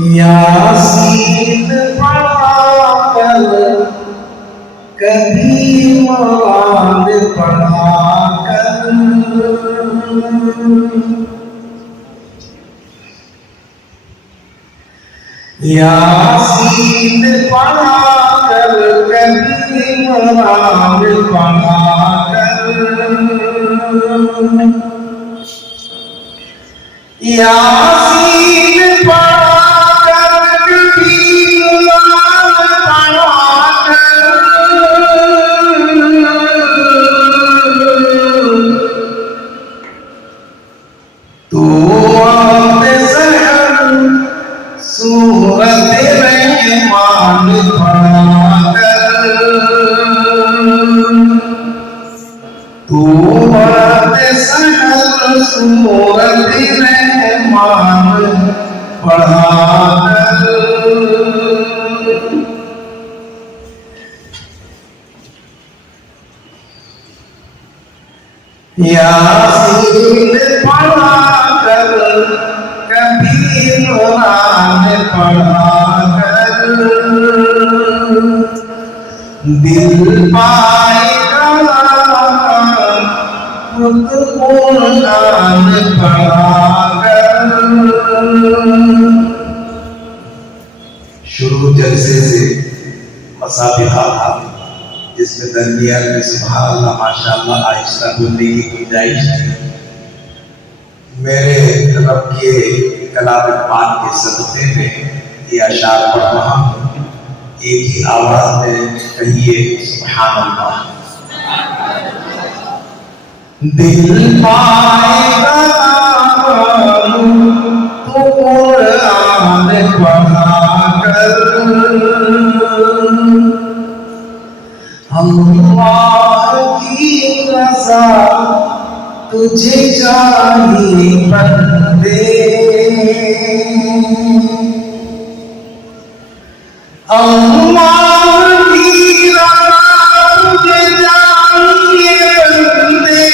یاسین پڑھا کر کبھی مراد پڑھا کر یاسین پڑھا کر کبھی مراد پڑھا کر یاسین پڑھا کر کبھی مراد پڑھا کر تو وقت سحر سورت رحمان پڑھا کر تو وقت سحر سورت رحمان پڑھا کر یاسین پڑھا کر کبھی قرآن پڑھا کر دل پائے گا خود قرآن پڑھا کر. شروع جلسے سے مسابقہ تھا جس میں درمیان میں سبحان اللہ ماشاءاللہ آہستہ بولنے کی گنجائش ہے. میرے رب کے کلام پاک کے صدقے میں یہ اشعار پڑھ رہا ہوں. ایک ہی آواز میں کہیے سبحان اللہ. دل پائے گا تو قرآن پڑھا کر اللہ کی رضا تجھے چاہیے بندے. اللہ کی رضا تجھے چاہیے بندے.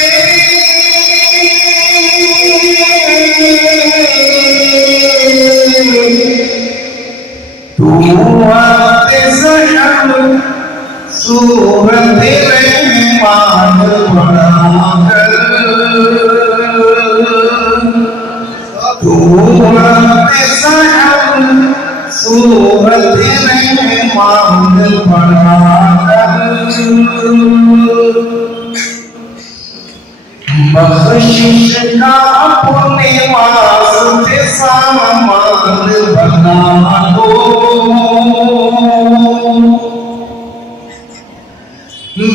تو وقت سحر سورت رحمان پڑھا کر تو وقت سحر سورت رحمان پڑھا کر بخشش کا اپنے واسطے سامان بنا دو.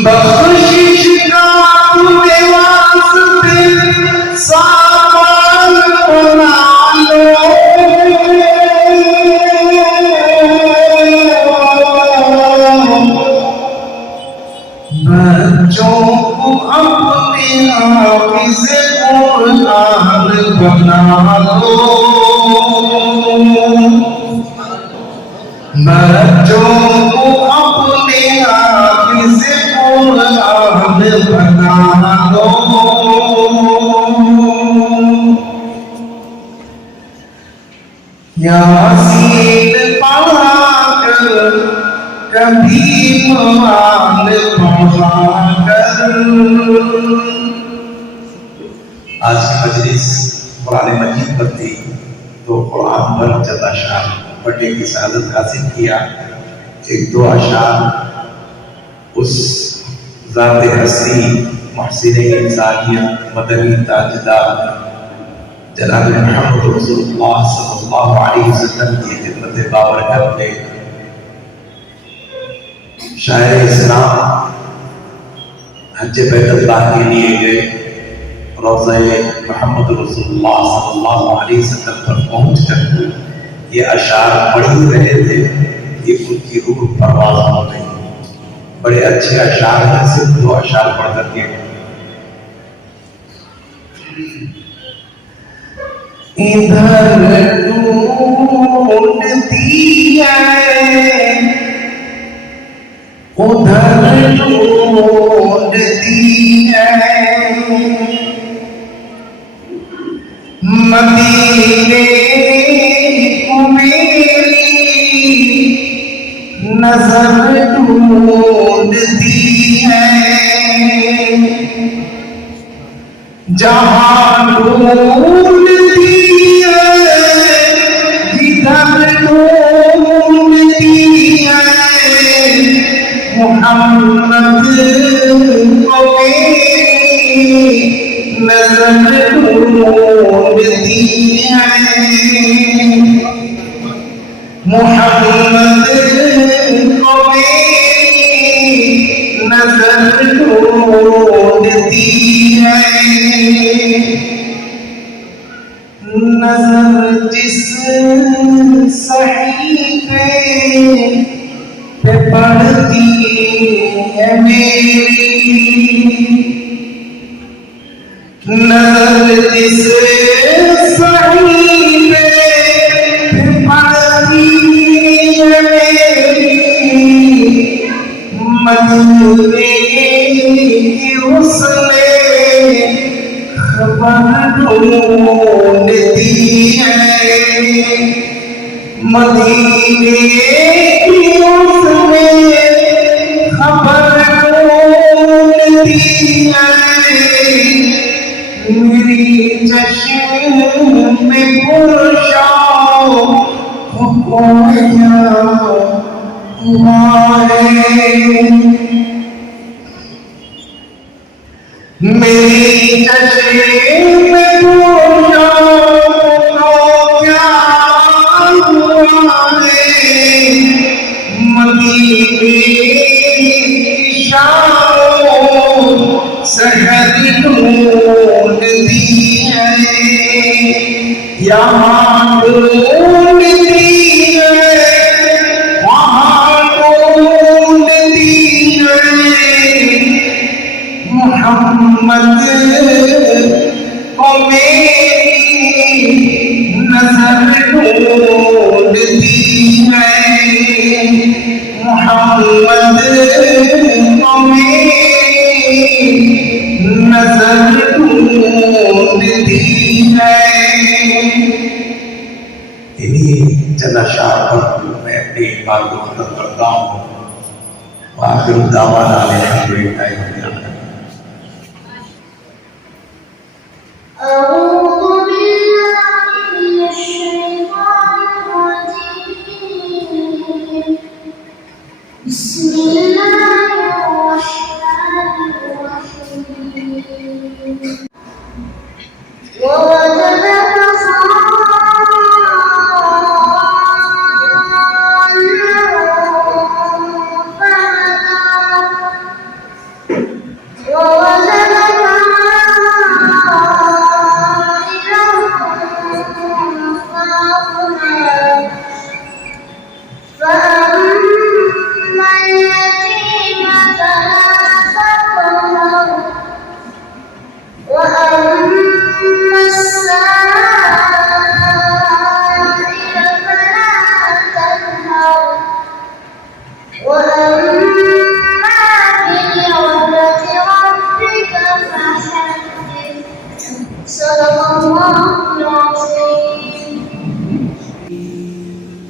بخشش کا اپنے واسطے سامان بنا دو. بچوں کو اپنے حافظ قرآن بنا دو. بچوں کو اپنے حافظ قرآن بنا دو. یاسین پڑھا کر کبھی قرآن پڑھا کر. آج کی مجلس قرآن مجید پر تھی تو قرآن پر چند اشعار پڑھنے کی سعادت حاصل کیا. ایک دو اشعار اس ذات حسین محسن انسانیت مدنی تاجدار جناب محمد رسول اللہ صلی اللہ علیہ وسلم کی خدمت بابرکت میں شاعر اسلام حج بیت اللہ کے لیے گئے. روضہ محمد رسول اللہ صلی اللہ علیہ وسلم پر پہنچ کر یہ اشعار پڑھ ہی رہے تھے. یہ ان کی روح پرواز ہو گئی. بڑے اچھے اشعار ہیں. صرف دو اشعار پڑھ کر کے ادھر ڈھونڈتی ہے ادھر ڈھونڈتی ہے مدینے کو میرے نظر ڈھونڈتی ہے جہاں ڈھونڈتی ہے جدھر ڈھونڈتی ہے محمد کو میری نظر ڈھونڈتی ہے محمد کو میری نظر ڈھونڈتی ہے نظر جس صحیفے پہ پڑتی ہے میری نظر جس صحیفے پہ پڑتی ہے میری مدینے کی اس نے خبر ڈھونڈتی ہے مدینے کی اس نے خبر ڈھونڈتی ہے میری چشم میں پرشاؤ کھویا ہوا ہے میری چشم میں کھویا ہوا ہے مدینے کی شام سحر ڈھونڈتی ہے یہاں ڈھونڈتی ہے وہاں ڈھونڈتی ہے محمد کو میری نظر ڈھونڈتی ہے محمد کو میری نظر ڈھونڈتی ہے انہی چند اشعار پر میں اپنی بات کو ختم کرتا ہوں وآخر دعوانا الحمدللہ رب العالمین أعوذ بالله من الشيطان الرجيم بسم الله الرحمن الرحيم ووجدك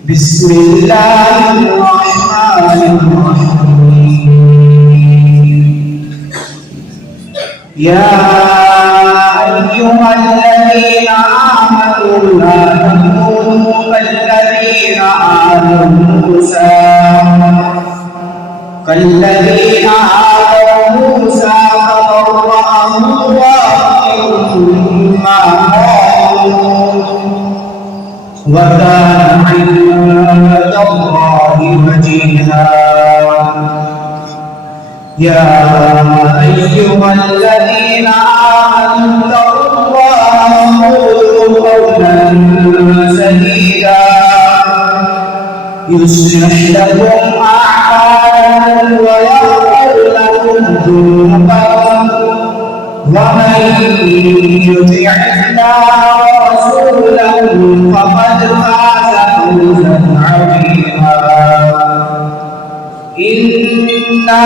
بسم الله الرحمن الرحيم يا أيها الذين آمنوا لا تكونوا كالذين آذوا موسى فبرأه الله مما قالوا وكان عند الله وجيها يا أيها الذين آمنوا اتقوا الله وقولوا قولا سديدا يصلح لكم أعمالكم ويغفر لكم ذنوبكم ومن يطع الله ورسوله فقد فاز فوزا عظيما إنا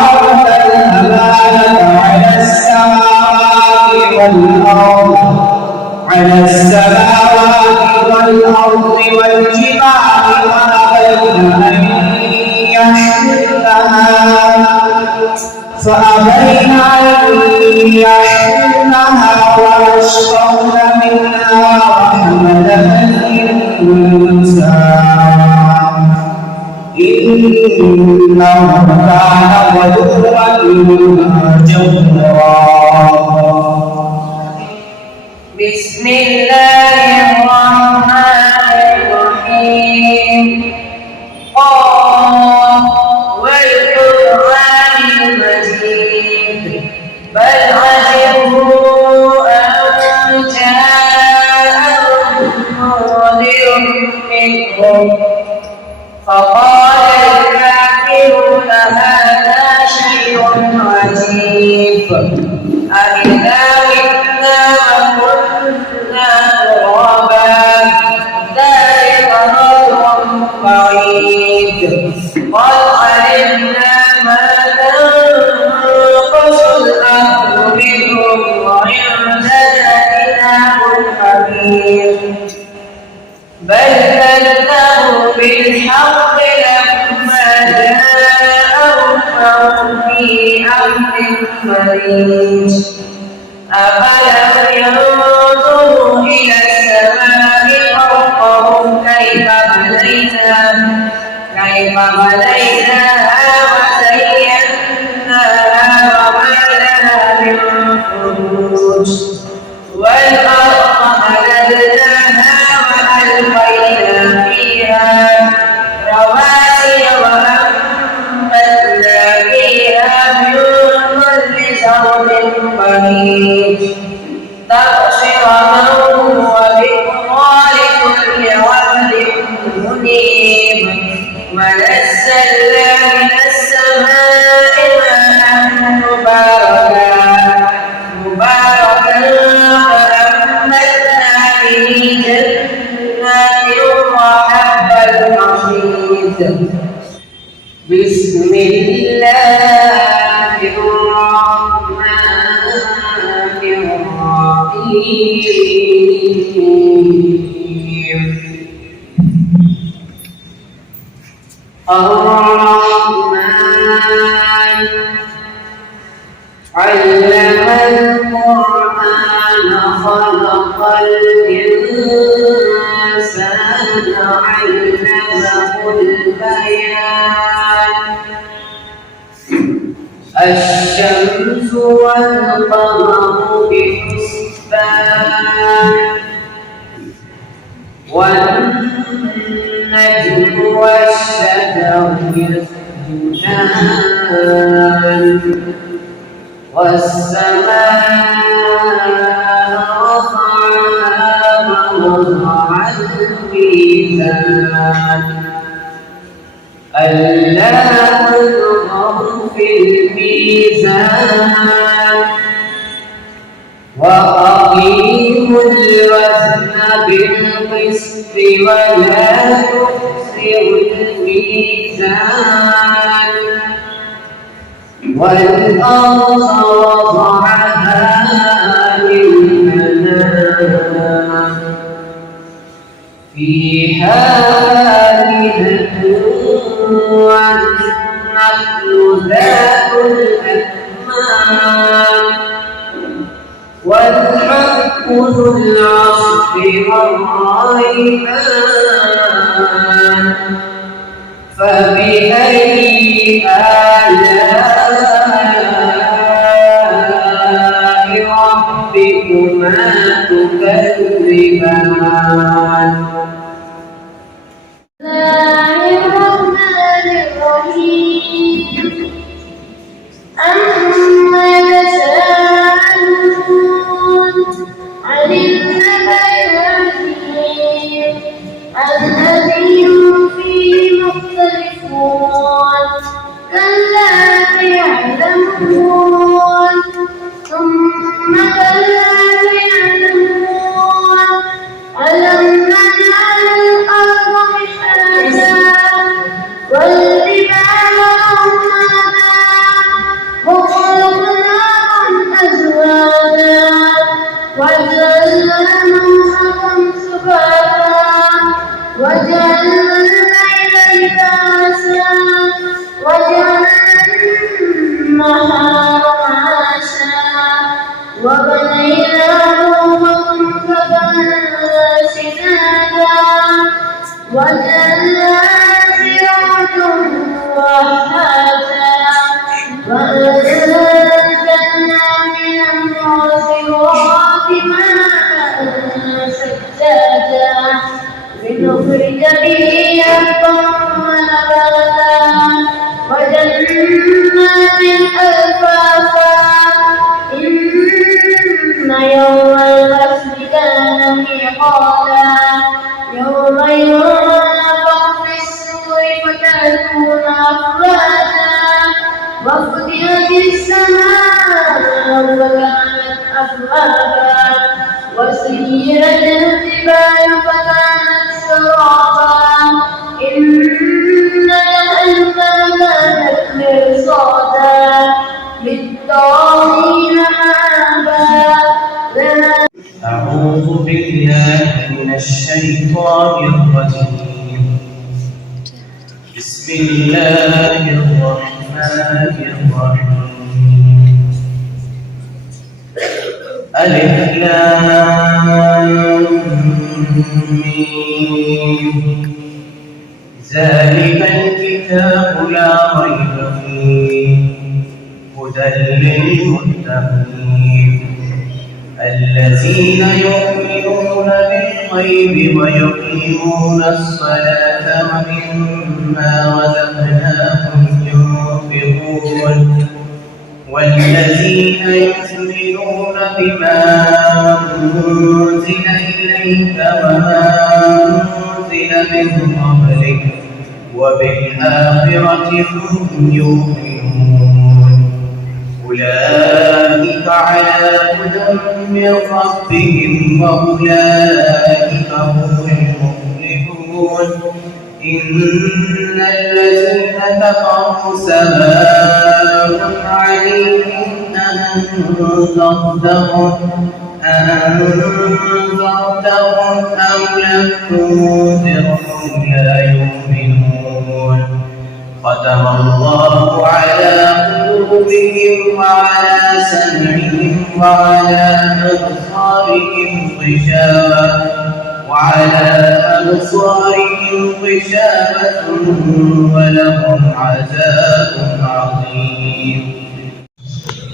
عرضنا الأمانة على السماوات والأرض والجبال فأبين أن فأبين أن يحملنها ويشفقن منها وحملها الإنسان إنه كان ظلوما جهورا. بسم الله الرحمن الرحيم. قاف والقرآن المجيد بل عجبوا أن جاءهم منذر منهم فقال الكافرون هذا شيء عجيب أإذا متنا وكنا ترابا ذلك أمر بعيد قد علمنا ما تنقص الأرض منهم وعندنا كتاب حكيم بل كذبوا بالحق لما جاءهم فهم في أمر مريج أفلم ينظروا إلى السماء فوقهم كيف بنيناها وزيناها وما لها من فروج والأرض مددناها وألقينا فيها رواسي وأنبتنا فيها من كل زوج بهيج تبصرة وذكرى لكل عبد منيب ونزلنا من السماء ماء مباركا فأنبتنا به جنات وحب الحصيد بسم الله الرحمن الرحيم. الرحمن علم القرآن خلق الإنسان علمه البيان الشمس والقمر بحسبان والنجم والشجر يسجدان والسماء رفعها ووضع الميزان ألا تطغوا في الميزان وأقيموا الوزن بالقسط ولا تخسروا الميزان والأرض وضعها للأنام فيها فاكهة والنخل ذات الأكمام والحب ذو العصف والريحان فبأي آلاء ربكما تكذبان. أما يتساءلون عن النبأ العظيم الذي هم فيه مختلفون كلا سيعلمون ثم كلا سيعلمون ألم نجعل أكوابا وسيرت الجبال فكانت سرابا إن جهنم كانت مرصادا للطاغين مآبا أعوذ بالله من الشيطان الرجيم بسم الله الرحمن الرحيم ألف لام ميم ذلك الكتاب لا ريب فيه هدى للمتقين الذين يؤمنون بالغيب ويقيمون الصلاة ومما رزقناهم ينفقون والذين يؤمنون بما أنزل إليك وما أنزل من قبلك وبالآخرة هم يؤمنون أولئك على هدى من ربهم وأولئك هم المفلحون إن الذين كفروا سواء عليهم أأنذرتهم أم لم تنذرهم لا يؤمنون ختم الله على قلوبهم وعلى سمعهم وعلى أبصارهم غشاوة ولهم عذاب عظيم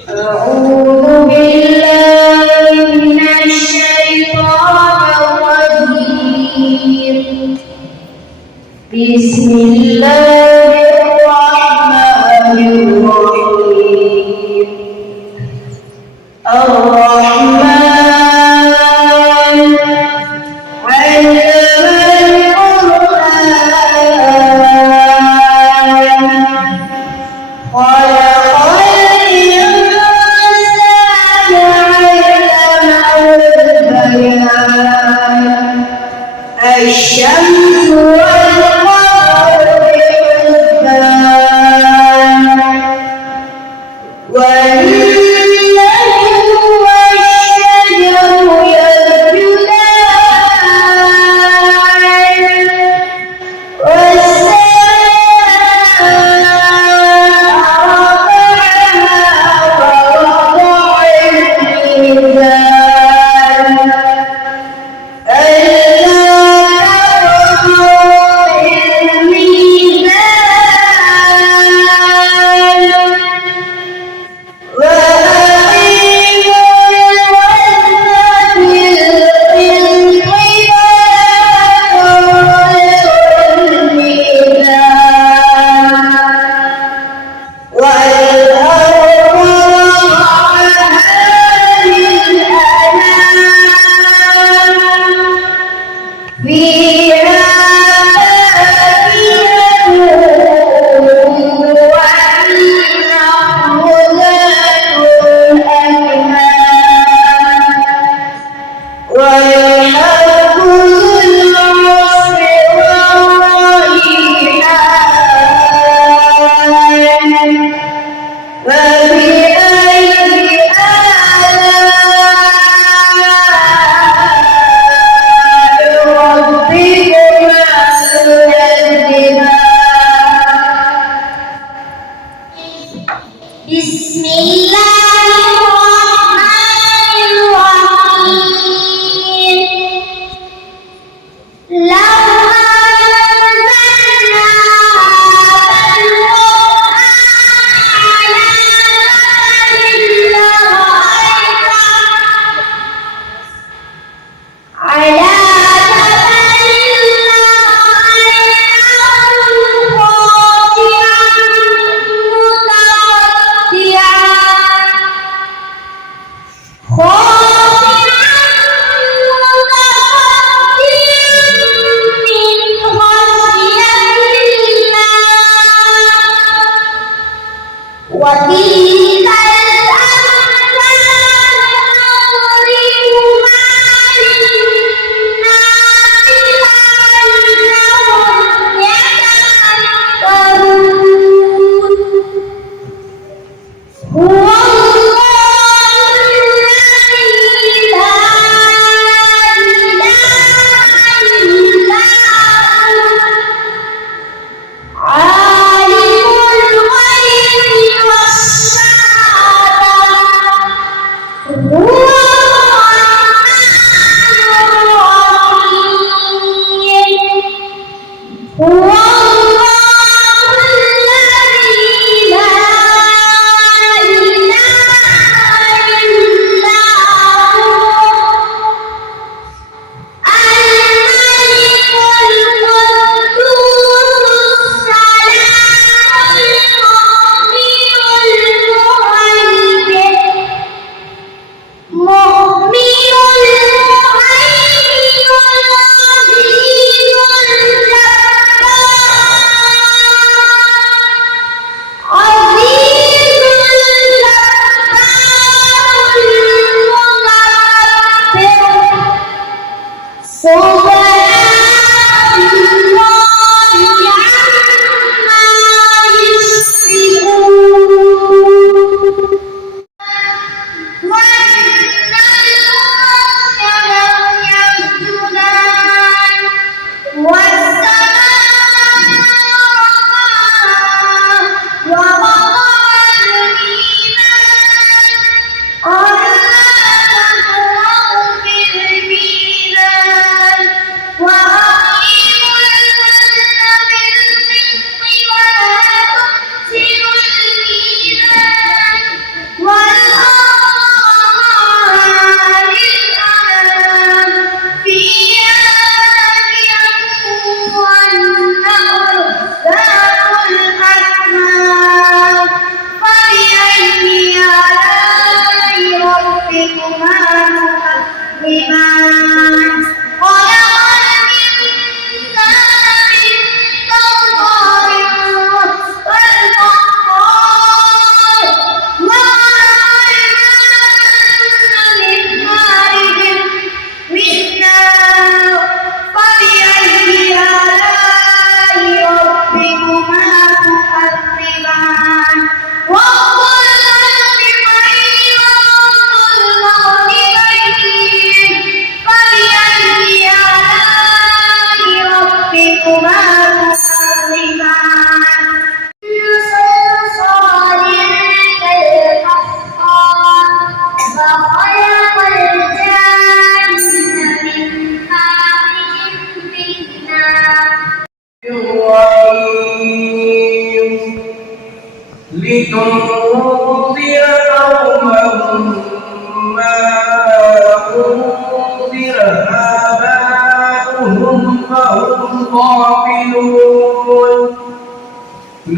أعوذ بالله من الشيطان الرجيم بسم الله الرحمن الرحيم الرحمن علم القرآن خلق الإنسان البيان الشمس والقمر بحسبان والنجم والشجر يسجدان والسماء رفعها ووضع الميزان والأرض وضعها للأنام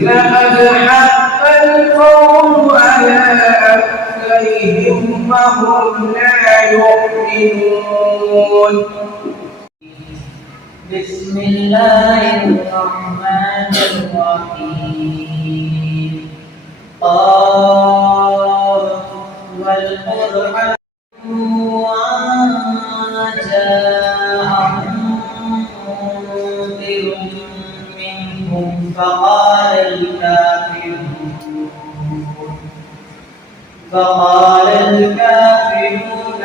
لقد حق القول على أكثرهم وهم لا يؤمنون. بسم الله الرحمن الرحيم. قاف والقرآن وجاءهم منذر منهم فقال الكافرون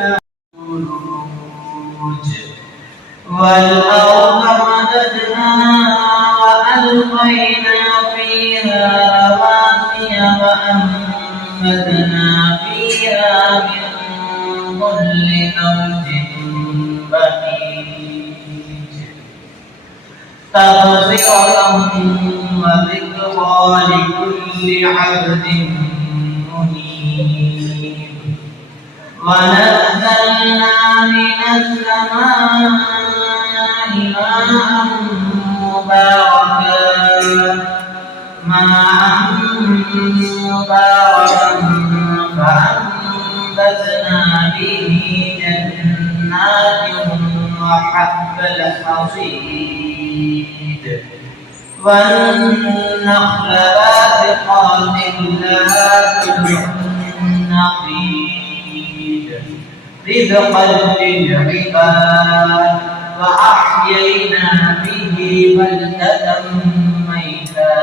والأرض مددناها وألقينا فيها رواسي وأنبتنا فيها من كل زوج بهيج تبصرة وذكرى لكل عبد منيب. ونزلنا من السماء ماء مباركا فأنبتنا به جنات وحب الحصيد والنخل باسقات لها طلع نضيد رزقا للعباد وأحيينا به بلدة ميتا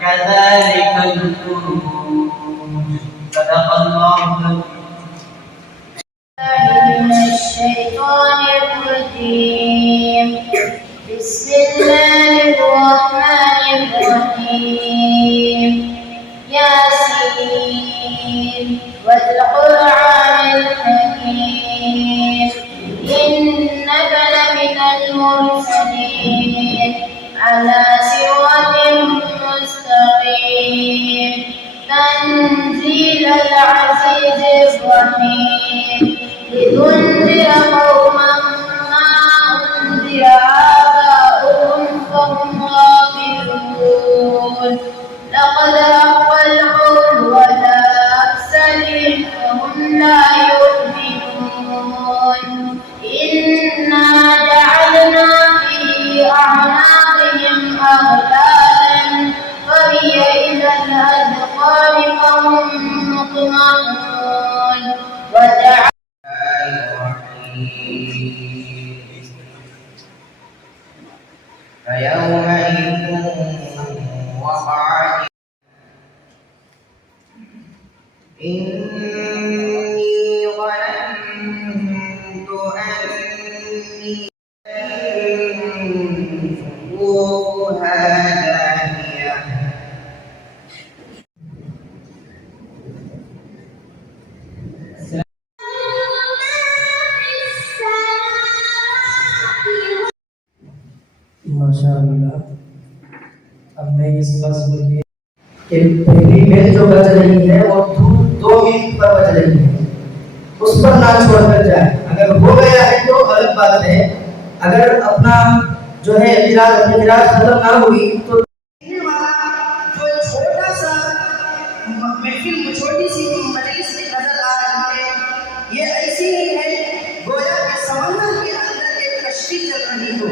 كذلك الخروج. صدق الله العظيم. من الشيطان الرجيم. بسم الله الرحمن الرحيم. ياسين والقرآن الحكيم إنك لمن المرسلين على صراط مستقيم تنزيل العزيز الرحيم لتنذر قوما ما أنذر آباؤهم فهم غافلون. لقد حق القول على أكثرهم فهم لا يؤمنون. إنا جعلنا في أعناقهم أغلالا فهي إلى الأذقان فهم مقمحون. فيومئذ وقعت إني ظننت أني فوقها دانية. माशाअल्लाह। अब मैं इस बस में कि पहली बेल जो बज रही है वो 2 मिनट पर बज रही है, उस पर ना छोड़कर जाए। अगर हो गया है तो अलग बात है, अगर अपना जो है मिराज खत्म ना हुई तो जो छोटा सा महफिल छोटी सी मजलिस नजर आ रही है, ये ऐसी ही है गोया के समंदर के अंदर एक कश्ती चल रही हो।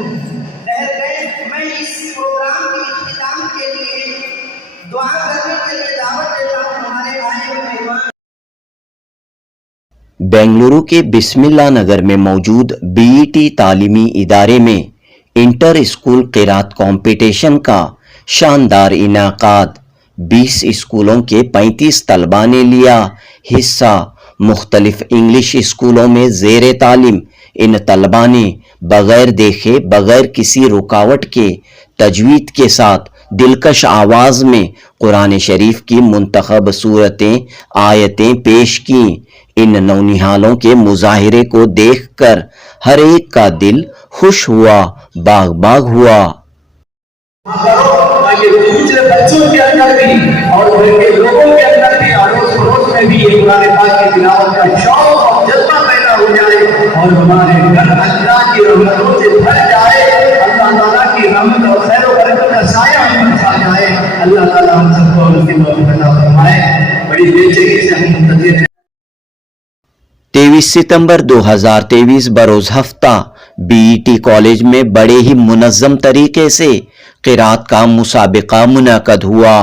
लहर गए मैं इस प्रोग्राम के इख्तिताम के लिए दुआ करने के लिए दावत देता हूँ हमारे भाई और मेहमान। बेंगलुरु के बिस्मिल्लाह नगर में मौजूद बीईटी तालीमी इदारे में इंटर स्कूल क़िरात कॉम्पिटिशन का शानदार इनाकाद। 20 स्कूलों के 35 तलबा ने लिया हिस्सा। मुख्तलिफ इंग्लिश स्कूलों में ज़ेर तालीम इन तलबा ने बग़ैर देखे बग़ैर किसी रुकावट के तजवीद के साथ दिलकश आवाज़ में कुरान शरीफ की मुंतखब सूरतें आयतें पेश की। इन नौनिहालों के मुजाहिरे को देखकर हर एक का दिल खुश हुआ, बाग बाग हुआ। ताकि दूसरे बच्चों के अंदर भी और घर के लोगों के अंदर भी अड़ोस पड़ोस में भी ये कुरान पाक की तिलावत का शौक और जज्बा पैदा हो जाए और हमारे घर अल्लाह की रहमतों से भर जाए। अल्लाह ताला की रहमत और खैर और बरकत का साया हम पर छा जाए। اللہ تعالیٰ ہم سب کو اس کی توفیق عطا فرمائے. بڑی بے چینی سے ہم منتظر ہیں. 23 ستمبر 2023 بروز ہفتہ BET کالج میں بڑے ہی منظم طریقے سے قرات کا مسابقہ منعقد ہوا.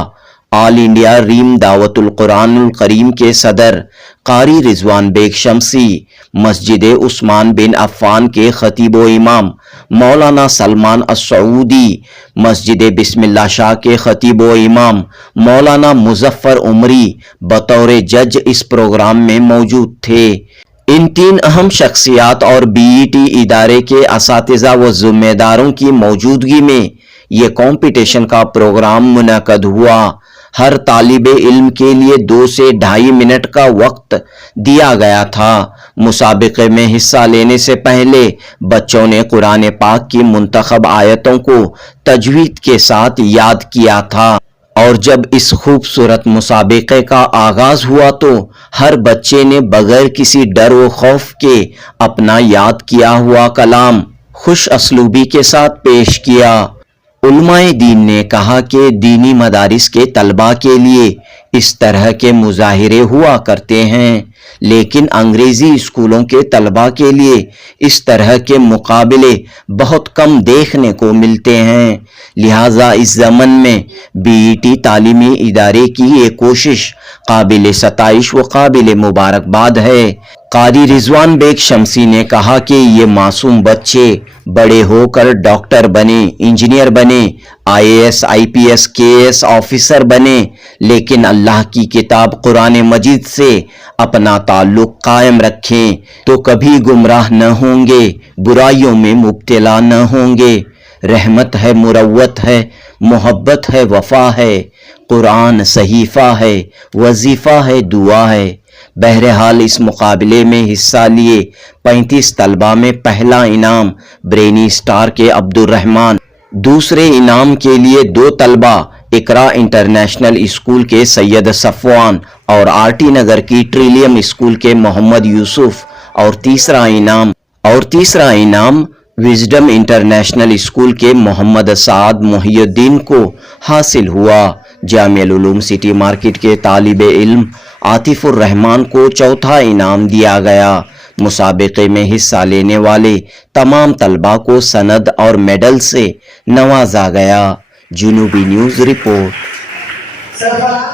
آل انڈیا ریم دعوت القرآن الکریم کے صدر قاری رضوان بیگ شمسی، مسجد عثمان بن عفان کے خطیب و امام مولانا سلمان السعودی، مسجد بسم اللہ شاہ کے خطیب و امام مولانا مظفر عمری بطور جج اس پروگرام میں موجود تھے. ان تین اہم شخصیات اور BET ادارے کے اساتذہ و ذمہ داروں کی موجودگی میں یہ کمپٹیشن کا پروگرام منعقد ہوا. ہر طالب علم کے لیے 2 سے 2.5 منٹ کا وقت دیا گیا تھا. مسابقے میں حصہ لینے سے پہلے بچوں نے قرآن پاک کی منتخب آیتوں کو تجوید کے ساتھ یاد کیا تھا، اور جب اس خوبصورت مسابقے کا آغاز ہوا تو ہر بچے نے بغیر کسی ڈر و خوف کے اپنا یاد کیا ہوا کلام خوش اسلوبی کے ساتھ پیش کیا. علماء دین نے کہا کہ دینی مدارس کے طلباء کے لیے اس طرح کے مظاہرے ہوا کرتے ہیں، لیکن انگریزی اسکولوں کے طلباء کے لیے اس طرح کے مقابلے بہت کم دیکھنے کو ملتے ہیں. لہٰذا اس ضمن میں BET تعلیمی ادارے کی یہ کوشش قابل ستائش و قابل مبارکباد ہے. قاری رضوان بیگ شمسی نے کہا کہ یہ معصوم بچے بڑے ہو کر ڈاکٹر بنے، انجینئر بنے، IAS IPS KS آفیسر بنے، لیکن اللہ کی کتاب قرآن مجید سے اپنا تعلق قائم رکھیں تو کبھی گمراہ نہ ہوں گے، برائیوں میں مبتلا نہ ہوں گے. رحمت ہے، مروت ہے، محبت ہے، وفا ہے، قرآن صحیفہ ہے، وظیفہ ہے، دعا ہے. بہرحال اس مقابلے میں حصہ لیے 35 طلباء میں پہلا انعام برینی سٹار کے عبد الرحمن، دوسرے انعام کے لیے 2 طلباء اقرا انٹرنیشنل اسکول کے سید صفوان اور RT نگر کی ٹریلیم اسکول کے محمد یوسف، اور تیسرا انعام وزڈم انٹرنیشنل اسکول کے محمد سعد محی الدین کو حاصل ہوا. جامعہ العلوم سٹی مارکیٹ کے طالب علم عاطف الرحمان کو چوتھا انعام دیا گیا. مسابقے میں حصہ لینے والے تمام طلباء کو سند اور میڈل سے نوازا گیا. جنوبی نیوز رپورٹ. سرفراز